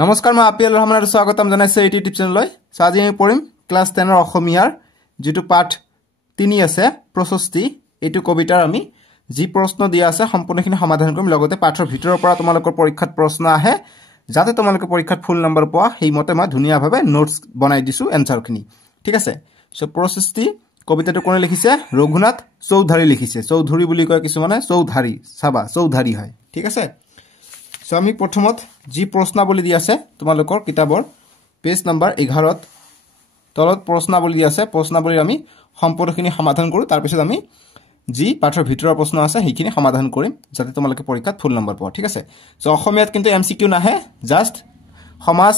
নমস্কাৰ মই আপিয়াল ৰহমানৰ স্বাগতম জনাইছো এই ইউটিউব চেনেললৈ। আজি আমি পঢ়িম ক্লাছ 10 ৰ অসমীয়াৰ যেটো পাঠ 3 আছে প্ৰশস্তি। এইটো কবিতাৰ আমি যি প্ৰশ্ন দিয়া আছে সম্পূৰ্ণখিনি সমাধান কৰিম। লগতে পাঠৰ ভিতৰৰ পৰা তোমালোকৰ পৰীক্ষাত প্ৰশ্ন আহে, যাতে তোমালোকে পৰীক্ষাত ফুল নম্বৰ পোৱা সেইমতে মই ধুনীয়াভাৱে নোটছ বনাই দিছো এনসাৰখিনি। ঠিক আছে। সো প্ৰশস্তি কবিতাটো কোনে লিখিছে? ৰঘুনাথ চৌধুৰী লিখিছে। চৌধুৰী বুলি কয় কিছুমানে, চৌধুৰী চাবা চৌধুৰী হয়। ঠিক আছে। সো আমি প্ৰথমত যি প্ৰশ্নাৱলী দি আছে তোমালোকৰ কিতাপৰ পেজ নম্বৰ 11 ত তলত প্ৰশ্নাৱলী দি আছে। প্ৰশ্নাৱলীৰ আমি সম্পূৰ্ণখিনি সমাধান কৰো, তাৰ পিছত আমি যি পাঠৰ ভিতৰৰ প্ৰশ্ন আছে সেইখিনি সমাধান কৰিম, যাতে তোমালোকে পৰীক্ষাত ফুল নম্বৰ পোৱা। ঠিক আছে। সো অসমীয়াত কিন্তু এমসিকিউ নাহে, জাস্ট সমাজ,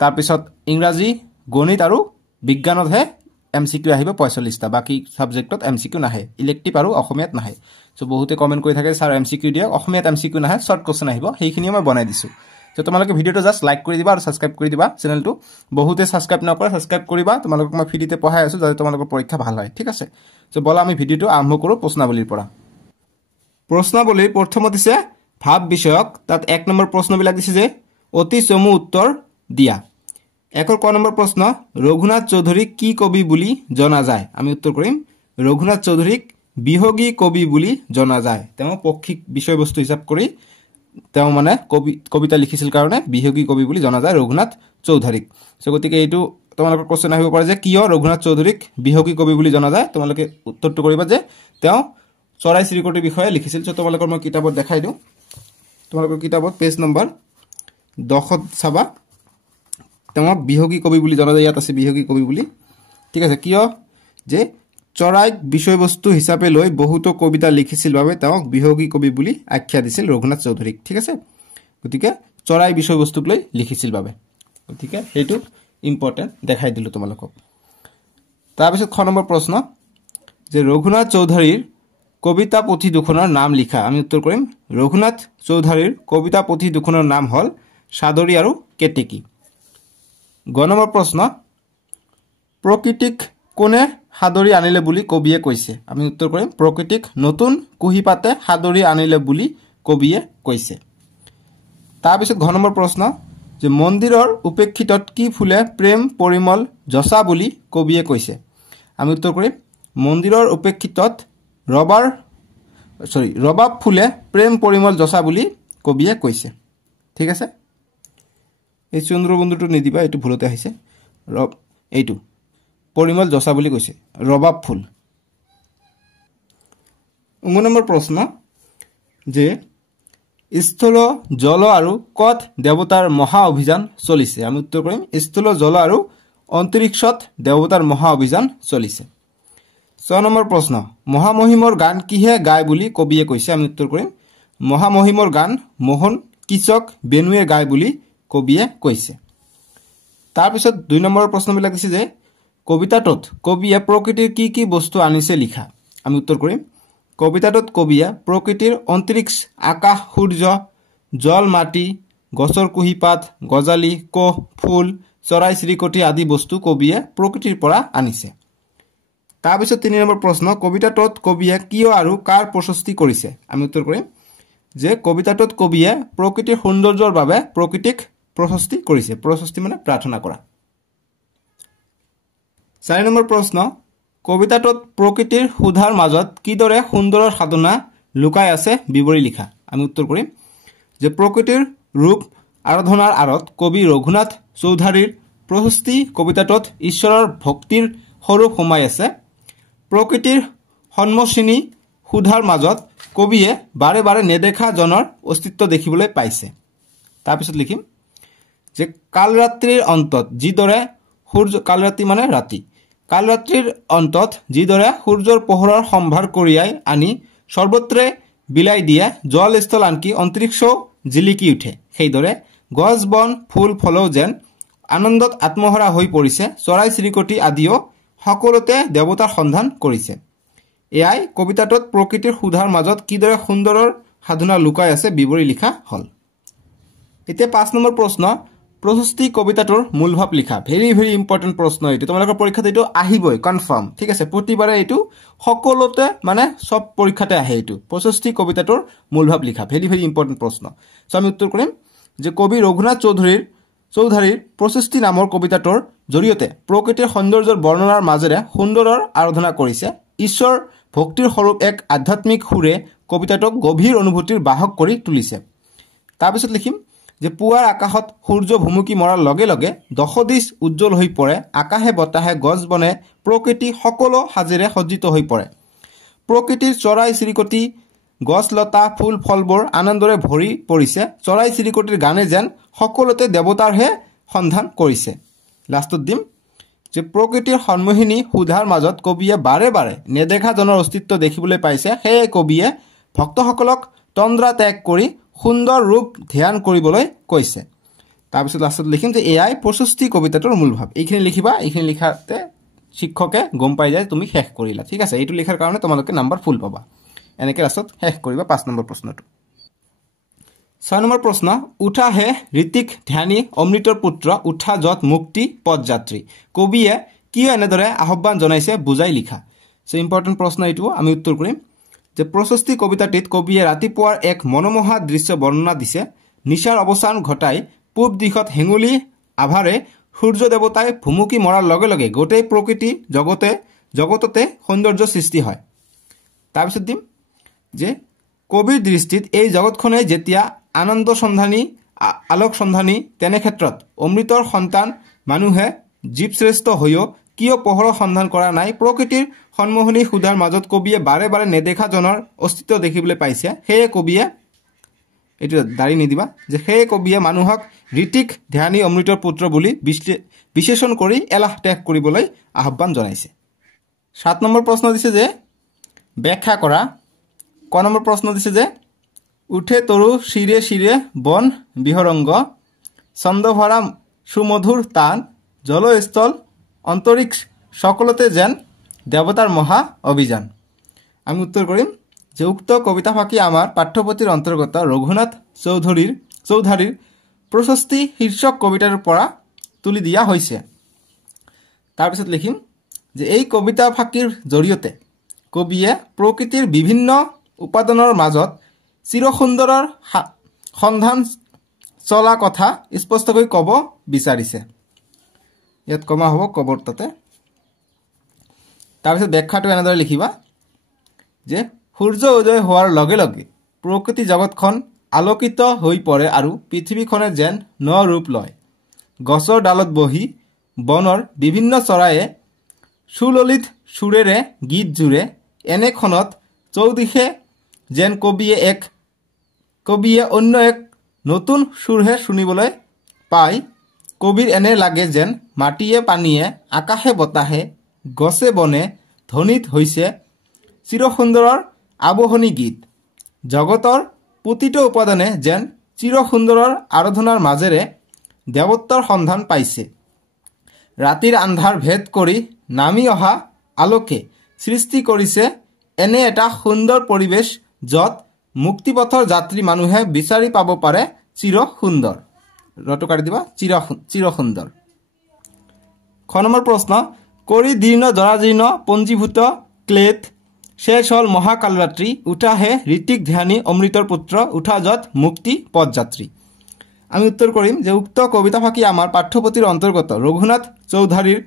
তাৰ পিছত ইংৰাজী, গণিত আৰু বিজ্ঞানতহে এমসিকিউ আহিব 45টা। বাকি সাবজেক্টত এমসিকিউ নাহে। ইলেক্টিভ আৰু অসমীয়াত নাহে। সো বহুতে কমেন্ট কৰি থাকে স্যাৰ এমসিকিউ দিয়ক, অসমীয়াত এমসিকিউ নাহে, শর্ট কোশ্চেন আহিব। সেইখিনি মই বনাই দিছো। তো তোমালোকে ভিডিওটো জাস্ট লাইক কৰি দিবা আৰু সাবস্ক্ৰাইব কৰি দিবা চেনেলটো। বহুতে সাবস্ক্ৰাইব নকৰে, সাবস্ক্ৰাইব কৰিবা। তোমালোকক মই ফ্ৰীতে পঢ়াই আছো যাতে তোমালোকৰ পৰীক্ষা ভাল হয়। ঠিক আছে। সো বলা আমি ভিডিওটো আৰম্ভ কৰো প্ৰশ্নাৱলীৰ পৰা। প্ৰশ্নাৱলীৰ প্ৰথমত দিছে ভাব বিষয়ক। তাত 1 নম্বৰ প্ৰশ্নবিলাক দিছে যে অতি চমু উত্তৰ দিয়া। 1 ক নম্বৰ প্ৰশ্ন, ৰঘুনাথ চৌধুৰীক কি কবি বুলি জনা যায়? আমি উত্তৰ কৰিম ৰঘুনাথ চৌধুৰীক বিহগী কবি বুলি জনা যায়। তেওঁ পক্ষিক বিষয়বস্তু হিচাপ কৰি তেওঁ মানে কবিতা লিখিছিল কাৰণে বিহগী কবি বুলি জনা যায় ৰঘুনাথ চৌধুৰীক। সো গতিকে এইটো তোমালোকৰ কোশ্চেন আহিব পাৰে যে কিয় ৰঘুনাথ চৌধুৰীক বিহগী কবি বুলি জনা যায়? তোমালোকে উত্তৰটো কৰিবা যে তেওঁ চৰাই চিৰিকটিৰ বিষয়ে লিখিছিল। সো তোমালোকৰ মই কিতাপত দেখাই দিওঁ। তোমালোকৰ কিতাপত পেজ নম্বৰ 10 চাবা, তেওঁ বিহগী কবি বুলি জনা যায়। ইয়াত আছে বিহগী কবি বুলি। ঠিক আছে। কিয়? যে চৰাইক বিষয়বস্তু হিচাপে লৈ বহুতো কবিতা লিখিছিল বাবে তেওঁক বিহগী কবি বুলি আখ্যা দিছিল ৰঘুনাথ চৌধুৰীক। ঠিক আছে। গতিকে চৰাই বিষয়বস্তুক লৈ লিখিছিল বাবে, গতিকে সেইটো ইম্পৰ্টেন্ট দেখাই দিলো তোমালোকক। তাৰ পিছত খ নম্বৰ প্ৰশ্ন যে ৰঘুনাথ চৌধুৰীৰ কবিতা পুথি দুখনৰ নাম লিখা। আমি উত্তৰ কৰিম ৰঘুনাথ চৌধুৰীৰ কবিতা পুথি দুখনৰ নাম হল সাদৰী আৰু কেতেকী। গ নম্বৰ প্ৰশ্ন, প্ৰকৃতিক কোনে সাদৰী আনিলে বুলি কবিয়ে কৈছে? আমি উত্তৰ কৰিম প্ৰকৃতিক নতুন কুহিপাতে সাদৰী আনিলে বুলি কবিয়ে কৈছে। তাৰ পিছত ঘ নম্বৰ প্ৰশ্ন যে মন্দিৰৰ উপেক্ষিতত কি ফুলে প্ৰেম পৰিমল যচা বুলি কবিয়ে কৈছে? আমি উত্তৰ কৰিম মন্দিৰৰ উপেক্ষিতত ৰবাব ফুলে প্ৰেম পৰিমল যচা বুলি কবিয়ে কৈছে। ঠিক আছে। এই চন্দ্ৰবন্ধুটো নিদিবা, এইটো ভুলতে আহিছে। এইটো পৰিমল যচা বুলি কৈছে, ৰবাব ফুল। 9 নম্বৰ প্ৰশ্ন যে স্থল জল আৰু কত দেৱতাৰ মহা অভিযান চলিছে? আমি উত্তৰ কৰিম স্থল জল আৰু অন্তৰিক্ষত দেৱতাৰ মহা অভিযান চলিছে। 6 নম্বৰ প্ৰশ্ন মহামহিমৰ গান কিহে গায় বুলি কবিয়ে কৈছে? আমি উত্তৰ কৰিম মহামহিমৰ গান মোহন কিচক বেনুৱে গায় বুলি কবিয়ে কৈছে। তাৰ পিছত 2 নম্বৰৰ প্ৰশ্নবিলাক দিছে যে কবিতাটোত কবিয়ে প্ৰকৃতিৰ কি কি বস্তু আনিছে লিখা। আমি উত্তৰ কৰিম কবিতাটোত কবিয়ে প্ৰকৃতিৰ অন্তৰিক্ষ, আকাশ, সূৰ্য, জল, মাটি, গছৰ কুহিপাত, গজালি, কোহ, ফুল, চৰাই চিৰিকটি আদি বস্তু কবিয়ে প্ৰকৃতিৰ পৰা আনিছে। তাৰ পিছত 3 নম্বৰ প্ৰশ্ন কবিতাটোত কবিয়ে কিয় আৰু কাৰ প্ৰশস্তি কৰিছে? আমি উত্তৰ কৰিম যে কবিতাটোত কবিয়ে প্ৰকৃতিৰ সৌন্দৰ্যৰ বাবে প্ৰকৃতিক প্ৰশস্তি কৰিছে। প্ৰশস্তি মানে প্ৰাৰ্থনা কৰা। 4 নম্বৰ প্ৰশ্ন কবিতাটোত প্ৰকৃতিৰ সুধাৰ মাজত কিদৰে সুন্দৰৰ সাধনা লুকাই আছে বিৱৰি লিখা। আমি উত্তৰ কৰিম যে প্ৰকৃতিৰ ৰূপ আৰাধনাৰ আঁৰত কবি ৰঘুনাথ চৌধুৰীৰ প্ৰশস্তি কবিতাটোত ঈশ্বৰৰ ভক্তিৰ স্বৰূপ সোমাই আছে। প্ৰকৃতিৰ সন্মোচিনী সুধাৰ মাজত কবিয়ে বাৰে বাৰে নেদেখা জনৰ অস্তিত্ব দেখিবলৈ পাইছে। তাৰপিছত লিখিম যে কালৰাত্ৰিৰ অন্তত যিদৰে সূৰ্য, কালৰাত্ৰি মানে ৰাতি, কালৰাত্ৰিৰ অন্তত যিদৰে সূৰ্যৰ পোহৰৰ সম্ভাৰ কঢ়িয়াই আনি সৰ্বত্ৰে বিলাই দিয়ে, জল স্থল আনকি অন্তৰিক্ষ জিলিকি উঠে, সেইদৰে গছ বন ফুল ফলও যেন আনন্দত আত্মহাৰা হৈ পৰিছে। চৰাই চিৰিকটি আদিও সকলোতে দেৱতাৰ সন্ধান কৰিছে। এয়াই কবিতাটোত প্ৰকৃতিৰ সুধাৰ মাজত কিদৰে সুন্দৰৰ সাধনা লুকাই আছে বিৱৰি লিখা হল। এতিয়া 5 নম্বৰ প্ৰশ্ন প্ৰশস্তি কবিতাটোৰ মূল ভাৱ লিখা। ভেৰি ভেৰি ইম্পৰ্টেন্ট প্ৰশ্ন এইটো। তোমালোকৰ পৰীক্ষাত এইটো আহিবই কনফাৰ্ম। ঠিক আছে। প্ৰতিবাৰে এইটো সকলোতে মানে সব পৰীক্ষাতে আহে এইটো প্ৰশস্তি কবিতাটোৰ মূল ভাৱ লিখা। ভেৰি ভেৰি ইম্পৰ্টেন্ট প্ৰশ্ন। সো আমি উত্তৰ কৰিম যে কবি ৰঘুনাথ চৌধুৰীৰ চৌধাৰীৰ প্ৰচেষ্টি নামৰ কবিতাটোৰ জৰিয়তে প্ৰকৃতিৰ সৌন্দৰ্যৰ বৰ্ণনাৰ মাজেৰে সুন্দৰৰ আৰাধনা কৰিছে। ঈশ্বৰ ভক্তিৰ স্বৰূপ এক আধ্যাত্মিক সুৰে কবিতাটোক গভীৰ অনুভূতিৰ বাহক কৰি তুলিছে। তাৰপিছত লিখিম যে পুৱাৰ আকাশত সূৰ্য ভুমুকি মৰাৰ লগে লগে দশদিশ উজ্জ্বল হৈ পৰে, আকাশে বতাহে গছ বনে প্ৰকৃতি সকলো সাজেৰে সজ্জিত হৈ পৰে। প্ৰকৃতিৰ চৰাই চিৰিকটি গছ লতা ফুল ফলবোৰ আনন্দৰে ভৰি পৰিছে। চৰাই চিৰিকটিৰ গানে যেন সকলোতে দেৱতাৰহে সন্ধান কৰিছে। লাষ্টত দিম যে প্ৰকৃতিৰ সন্মোহিনী সুধাৰ মাজত কবিয়ে বাৰে বাৰে নেদেখাজনৰ অস্তিত্ব দেখিবলৈ পাইছে। সেয়ে কবিয়ে ভক্তসকলক তন্দ্ৰা ত্যাগ কৰি সুন্দৰ ৰূপ ধ্যান কৰিবলৈ কৈছে। তাৰপিছত লাষ্টত লিখিম যে এয়াই প্ৰশস্তি কবিতাটোৰ মূল ভাৱ। এইখিনি লিখিবা, এইখিনি লিখাতে শিক্ষকে গম পাই যায় তুমি শেষ কৰিলা। ঠিক আছে, এইটো লিখাৰ কাৰণে তোমালোকে নাম্বাৰ ফুল পাবা। এনেকৈ লাষ্টত শেষ কৰিবা 5 নম্বৰ প্ৰশ্নটো। 6 নম্বৰ প্ৰশ্ন, উঠা হে ঋতিক ধ্যানী অমৃতৰ পুত্ৰ, উঠা যত মুক্তি পদযাত্ৰী। কবিয়ে কিয় এনেদৰে আহ্বান জনাইছে বুজাই লিখা। সো ইম্পৰ্টেণ্ট প্ৰশ্ন এইটো আমি উত্তৰ কৰিম যে প্ৰশস্তি কবিতাটিত কবিয়ে ৰাতিপুৱাৰ এক মনোমোহা দৃশ্য বৰ্ণনা দিছে। নিশাৰ অৱসান ঘটাই পূব দিশত হেঙুলি আভাৰে সূৰ্য দেৱতাই ভুমুকি মৰাৰ লগে লগে গোটেই প্ৰকৃতি জগততে সৌন্দৰ্য সৃষ্টি হয়। তাৰপিছত দিম যে কবিৰ দৃষ্টিত এই জগতখনে যেতিয়া আনন্দ সন্ধানী আলোক সন্ধানী, তেনে ক্ষেত্ৰত অমৃতৰ সন্তান মানুহে জীৱশ্ৰেষ্ঠ হৈও কিয় পোহৰৰ সন্ধান কৰা নাই। প্ৰকৃতিৰ সন্মোহনী সুধাৰ মাজত কবিয়ে বাৰে বাৰে নেদেখাজনৰ অস্তিত্ব দেখিবলৈ পাইছে। সেয়ে কবিয়ে এইটো দাৰি নিদিবা যে সেয়ে কবিয়ে মানুহক ঋতিক ধ্যানী অমৃতৰ পুত্ৰ বুলি বিশেষণ কৰি এলাহ ত্যাগ কৰিবলৈ আহ্বান জনাইছে। 7 নম্বৰ প্ৰশ্ন দিছে যে ব্যাখ্যা কৰা। ক নম্বৰ প্ৰশ্ন দিছে যে উঠে তৰু শিৰে শিৰে বন বিহৰংগ, ছন্দভৰা সুমধুৰ তান, জলস্থল অন্তৰিক্ষ সকলোতে যেন দেৱতাৰ মহা অভিযান। আমি উত্তৰ কৰিম যে উক্ত কবিতা ফাঁকি আমাৰ পাঠ্যপুথিৰ অন্তৰ্গত ৰঘুনাথ চৌধাৰীৰ প্ৰশস্তি শীৰ্ষক কবিতাৰ পৰা তুলি দিয়া হৈছে। তাৰপিছত লিখিম যে এই কবিতা ফাঁকিৰ জৰিয়তে কবিয়ে প্ৰকৃতিৰ বিভিন্ন উপাদানৰ মাজত চিৰসুন্দৰৰ সন্ধান চলা কথা স্পষ্টকৈ ক'ব বিচাৰিছে। ইয়াত কমা হ'ব কবৰ তাতে। তাৰপিছত ব্যাখ্যাটো এনেদৰে লিখিবা যে সূৰ্য উদয় হোৱাৰ লগে লগে প্ৰকৃতি জগতখন আলোকিত হৈ পৰে আৰু পৃথিৱীখনে যেন ন ৰূপ লয়। গছৰ ডালত বহি বনৰ বিভিন্ন চৰায়ে সুললিত সুৰেৰে গীত জুৰে। এনেক্ষণত চৌদিশে যেন কবিয়ে অন্য এক নতুন সুৰহে শুনিবলৈ পায়। কবিৰ এনে লাগে যেন মাটিয়ে পানীয়ে আকাশে বতাহে গছে বনে ধ্বনিত হৈছে চিৰসুন্দৰৰ আবহনী গীত। জগতৰ প্ৰতিটো উপাদানে যেন চিৰসুন্দৰৰ আৰাধনাৰ মাজেৰে দেৱত্বৰ সন্ধান পাইছে। ৰাতিৰ আন্ধাৰ ভেদ কৰি নামি অহা আলোকে সৃষ্টি কৰিছে এনে এটা সুন্দৰ পৰিৱেশ য'ত মুক্তিপথৰ যাত্ৰী মানুহে বিচাৰি পাব পাৰে চিৰসুন্দৰ। ৰটো কাটি দিবা চিৰসুন্দৰ। খ নম্বৰ প্ৰশ্ন, কৰি দীৰ্ণ জৰাজীৰ্ণ পঞ্জীভূত ক্লেদ শেষ হ'ল মহাকালৰাত্ৰি, উঠা হে ঋতিক ধ্যানী অমৃতৰ পুত্ৰ, উঠা যত মুক্তি পদযাত্ৰী। আমি উত্তৰ কৰিম যে উক্ত কবিতা ফাঁকি আমাৰ পাঠ্যপুথিৰ অন্তৰ্গত ৰঘুনাথ চৌধাৰীৰ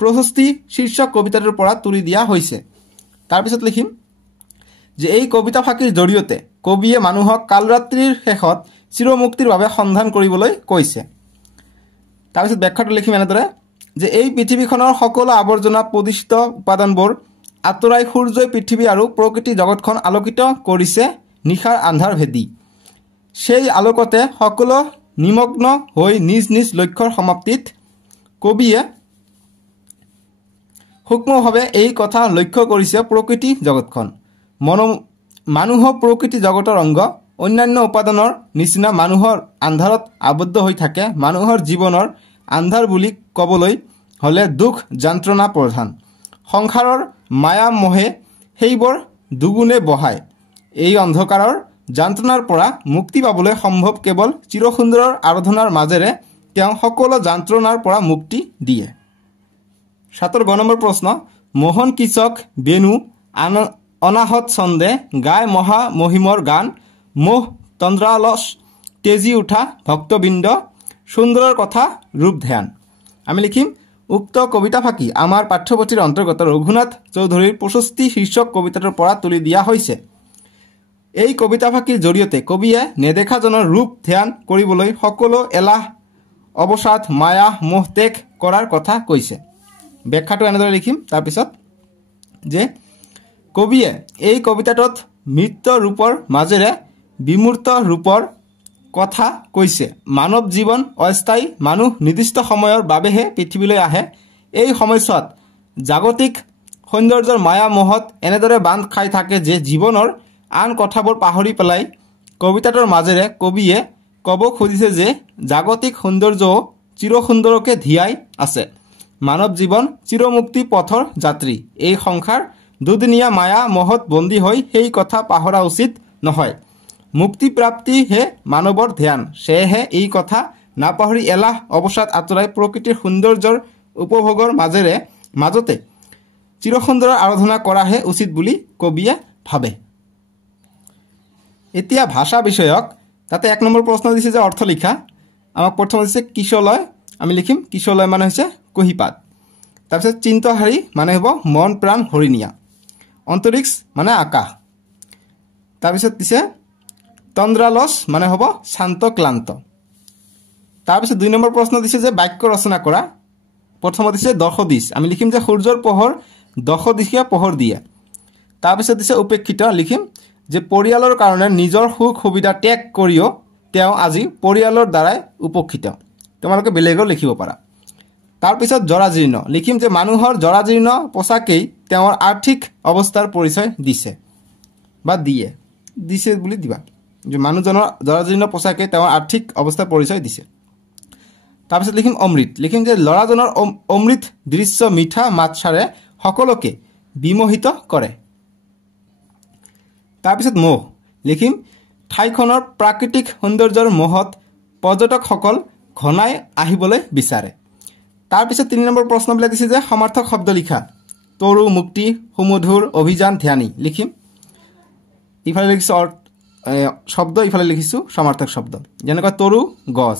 প্ৰশস্তি শীৰ্ষক কবিতাটোৰ পৰা তুলি দিয়া হৈছে। তাৰপিছত লিখিম যে এই কবিতা ফাঁকিৰ জৰিয়তে কবিয়ে মানুহক কালৰাত্ৰিৰ শেষত চিৰমুক্তিৰ বাবে সন্ধান কৰিবলৈ কৈছে। তাৰপিছত ব্যাখ্যাটো লিখিম এনেদৰে যে এই পৃথিৱীখনৰ সকলো আৱৰ্জনা প্ৰদূষিত উপাদানবোৰ আঁতৰাই সূৰ্যই পৃথিৱী আৰু প্ৰকৃতি জগতখন আলোকিত কৰিছে নিশাৰ আন্ধাৰ ভেদি। সেই আলোকতে সকলো নিমগ্ন হৈ নিজ নিজ লক্ষ্যৰ সমাপ্তিত কবিয়ে সূক্ষ্মভাৱে এই কথা লক্ষ্য কৰিছে প্ৰকৃতি জগতখন। মানুহ প্ৰকৃতি জগতৰ অংগ। অন্যান্য উপাদানৰ নিচিনা মানুহৰ আন্ধাৰত আবদ্ধ হৈ থাকে। মানুহৰ জীৱনৰ আন্ধাৰ বুলি ক'বলৈ হ'লে দুখ যন্ত্ৰণা প্ৰধান। সংসাৰৰ মায়া মোহে সেইবোৰ দুগুণে বঢ়ায়। এই অন্ধকাৰৰ যন্ত্ৰণাৰ পৰা মুক্তি পাবলৈ সম্ভৱ কেৱল চিৰসুন্দৰৰ আৰাধনাৰ মাজেৰে তেওঁ সকলো যন্ত্ৰণাৰ পৰা মুক্তি দিয়ে। 7 নম্বৰ প্ৰশ্ন, মোহন কৃষক বেণু অনাহত ছন্দে গায় মহা মহিমৰ গান, মোহ তন্দ্ৰালস তেজি উঠা ভক্তবৃন্দ সুন্দৰৰ কথা ৰূপ ধ্যান আমি লিখিম উক্ত কবিতা ফাঁকি আমাৰ পাঠ্যপুথিৰ অন্তৰ্গত ৰঘুনাথ চৌধুৰীৰ 65 শীৰ্ষক কবিতাটোৰ পৰা তুলি দিয়া হৈছে এই কবিতা ফাঁকিৰ জৰিয়তে কবিয়ে নেদেখাজনৰ ৰূপ ধ্যান কৰিবলৈ সকলো এলাহ অৱসাদ মায়া মোহ ত্যাগ কৰাৰ কথা কৈছে ব্যাখ্যাটো এনেদৰে লিখিম তাৰ পিছত যে কবিয়ে এই কবিতাটোত মৃত ৰূপৰ মাজেৰে বিমূৰ্ত ৰূপৰ কথা কৈছে মানৱ জীৱন অস্থায়ী মানুহ নিৰ্দিষ্ট সময়ৰ বাবেহে পৃথিৱীলৈ আহে এই সময়ছোৱাত জাগতিক সৌন্দৰ্যৰ মায়া মোহত এনেদৰে বান্ধ খাই থাকে যে জীৱনৰ আন কথাবোৰ পাহৰি পেলাই কবিতাটোৰ মাজেৰে কবিয়ে ক'ব খুজিছে যে জাগতিক সৌন্দৰ্যও চিৰসুন্দৰকে ধিয়াই আছে মানৱ জীৱন চিৰমুক্তি পথৰ যাত্ৰী এই সংসাৰ দুদিনীয়া মায়া মোহত বন্দী হৈ সেই কথা পাহৰা উচিত নহয় মুক্তি প্ৰাপ্তি হে মানৱৰ ধ্যান সেয়েহে এই কথা নাপাহৰি এলাহ অৱসাদ আঁতৰাই প্ৰকৃতিৰ সৌন্দৰ্যৰ উপভোগৰ মাজতে চিৰসুন্দৰৰ আৰাধনা কৰাহে উচিত বুলি কবিয়ে ভাবে এতিয়া ভাষা বিষয়ক তাতে 1 নম্বৰ প্ৰশ্ন দিছে যে অৰ্থ লিখা আমাক প্ৰথম দিছে কিশলয় আমি লিখিম কিশলয় মানে হৈছে কহিপাত তাৰপিছত চিন্তহাৰী মানে হ'ব মন প্ৰাণ হৰিণিয়া অন্তৰিক্ষ মানে আকাশ তাৰপিছত দিছে তন্দ্ৰালস মানে হ'ব শান্ত ক্লান্ত তাৰপিছত 2 নম্বৰ প্ৰশ্ন দিছে যে বাক্য ৰচনা কৰা প্ৰথমত দিছে দশদিশ আমি লিখিম যে সূৰ্যৰ পোহৰ দশদিশীয়া পোহৰ দিয়ে তাৰপিছত দিছে উপেক্ষিত লিখিম যে পৰিয়ালৰ কাৰণে নিজৰ সুখ সুবিধা ত্যাগ কৰিও তেওঁ আজি পৰিয়ালৰ দ্বাৰাই উপেক্ষিত তোমালোকে বেলেগও লিখিব পাৰা তাৰপিছত জৰাজীৰ্ণ লিখিম যে মানুহৰ জৰাজীৰ্ণ পোচাকেই তেওঁৰ আৰ্থিক অৱস্থাৰ পৰিচয় দিছে বা দিছে বুলি দিবা যে মানুহজনৰ জৰাজীৰ্ণ পোচাকে তেওঁৰ আৰ্থিক অৱস্থাৰ পৰিচয় দিছে তাৰপিছত লিখিম অমৃত লিখিম যে লৰাজনৰ অমৃত দৃশ্য মিঠা মাতছাৰে সকলোকে বিমোহিত কৰে তাৰপিছত মোহ লিখিম ঠাইখনৰ প্ৰাকৃতিক সৌন্দৰ্যৰ মোহত পৰ্যটকসকল ঘনাই আহিবলৈ বিচাৰে তাৰপিছত 3 নম্বৰ প্ৰশ্নবিলাক দিছে যে সমাৰ্থক শব্দ লিখা তৰু মুক্তি সুমধুৰ অভিযান ধ্যানী লিখিম ইফালে লিখিছো শব্দ ইফালে লিখিছো সমাৰ্থক শব্দ যেনেকৈ তৰু গছ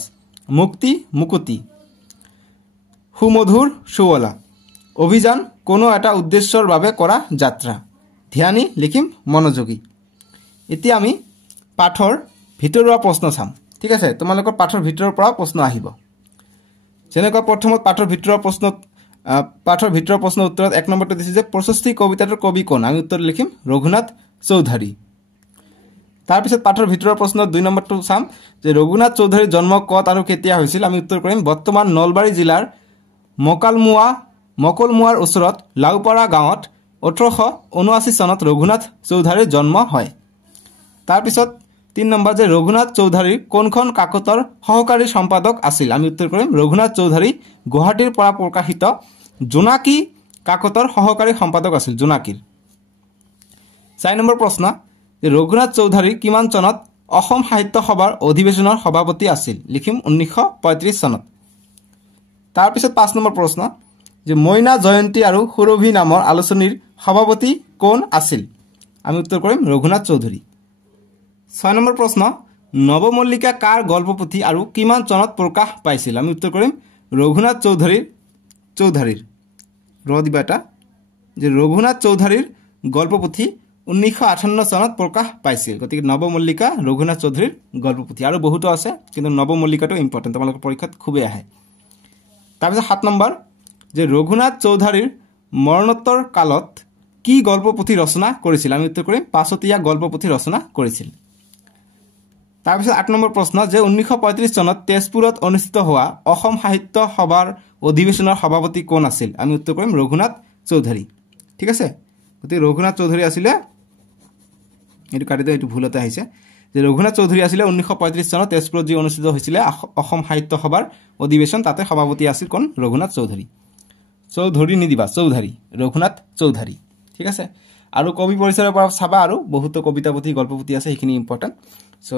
মুক্তি মুকুতি সুমধুৰ সুৱলা অভিযান কোনো এটা উদ্দেশ্যৰ বাবে কৰা যাত্ৰা ধ্যানী লিখিম মনোযোগী এতিয়া আমি পাঠৰ ভিতৰুৱা প্ৰশ্ন চাম ঠিক আছে তোমালোকৰ পাঠৰ ভিতৰৰ পৰা প্ৰশ্ন আহিব যেনেকৈ প্ৰথমত পাঠৰ ভিতৰৰ প্ৰশ্ন উত্তৰত 1 নম্বৰটো দিছে যে প্ৰশস্তি কবিতাটোৰ কবি কোন আমি উত্তৰ লিখিম ৰঘুনাথ চৌধুৰী তাৰপিছত পাঠৰ ভিতৰৰ প্ৰশ্নত 2 নম্বৰটো চাম যে ৰঘুনাথ চৌধুৰীৰ জন্ম ক'ত আৰু কেতিয়া হৈছিল আমি উত্তৰ কৰিম বৰ্তমান নলবাৰী জিলাৰ মকলমুৱাৰ ওচৰত লাউপাৰা গাঁৱত 1879 চনত ৰঘুনাথ চৌধুৰীৰ জন্ম হয় তাৰপিছত 3 নম্বৰ যে ৰঘুনাথ চৌধুৰী কোনখন কাকতৰ সহকাৰী সম্পাদক আছিল আমি উত্তৰ কৰিম ৰঘুনাথ চৌধুৰী গুৱাহাটীৰ পৰা প্ৰকাশিত জোনাকী কাকতৰ সহকাৰী সম্পাদক আছিল জোনাকীৰ 4 নম্বৰ প্ৰশ্ন যে ৰঘুনাথ চৌধুৰী কিমান চনত অসম সাহিত্য সভাৰ অধিৱেশনৰ সভাপতি আছিল লিখিম 1935 চনত তাৰপিছত 5 নম্বৰ প্ৰশ্ন যে মইনা জয়ন্তী আৰু সুৰভি নামৰ আলোচনীৰ সভাপতি কোন আছিল আমি উত্তৰ কৰিম ৰঘুনাথ চৌধুৰী 6 নম্বৰ প্ৰশ্ন নৱমল্লিকা কাৰ গল্পপুথি আৰু কিমান চনত প্ৰকাশ পাইছিল আমি উত্তৰ কৰিম ৰঘুনাথ চৌধুৰীৰ ৰদিবাটা যে ৰঘুনাথ চৌধুৰীৰ গল্পপুথি 1958 চনত প্ৰকাশ পাইছিল গতিকে নৱমল্লিকা ৰঘুনাথ চৌধুৰীৰ গল্পপুথি আৰু বহুতো আছে কিন্তু নৱমল্লিকাটো ইম্পৰ্টেন্ট তোমালোকৰ পৰীক্ষাত খুবেই আহে তাৰপিছত 7 নম্বৰ যে ৰঘুনাথ চৌধুৰীৰ মৰণোত্তৰ কালত কি গল্পপুথি ৰচনা কৰিছিল আমি উত্তৰ কৰিম পাছতীয়া গল্পপুথি ৰচনা কৰিছিল তাৰপিছত 8 নম্বৰ প্ৰশ্ন যে 1935 চনত তেজপুৰত অনুষ্ঠিত হোৱা অসম সাহিত্য সভাৰ অধিৱেশনৰ সভাপতি কোন আছিল আমি উত্তৰ কৰিম ৰঘুনাথ চৌধুৰী ঠিক আছে গতিকে ৰঘুনাথ চৌধুৰী আছিল এটো কাটিতে এটো ভুলতে আহিছে যে ৰঘুনাথ চৌধুৰী আছিল 1935 চনত তেজপুৰত যি অনুষ্ঠিত হৈছিল অসম সাহিত্য সভাৰ অধিৱেশন তাতে সভাপতি আছিল কোন ৰঘুনাথ চৌধুৰী নিদিবা চৌধুৰী ৰঘুনাথ চৌধুৰী ঠিক আছে আৰু কবি পৰিচয়ৰ পৰা চাবা আৰু বহুতো কবিতা পুথি গল্পপুথি আছে এইখিনি ইম্পৰ্টেন্ট সো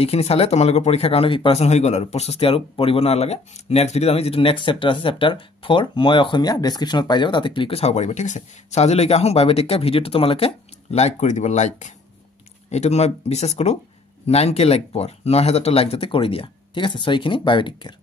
এইখিনি চালে তোমালোকৰ পৰীক্ষাৰ কাৰণে প্ৰিপাৰেচন হৈ গল আৰু প্ৰস্তুতি আৰু পঢ়িব নালাগে নেক্সট ভিডিঅ আমি যেটো নেক্সট চেপ্টাৰ আছে চেপ্টাৰ 4 মই অসমীয়া ডেসক্ৰিপচনত পাই যাব তাতে ক্লিক কৰি চাব পাৰিবা ঠিক আছে সাজিলৈকে আহোঁ বায়োমেট্ৰিক ভিডিঅটো তোমালোকে লাইক কৰি দিব লাইক এইটো মই বিশ্বাস কৰো 9k লাইক পৰ 9000 টা লাইক যাতে কৰি দিয়া ঠিক আছে চ' এইখিনি বায়'টেক কেয়াৰ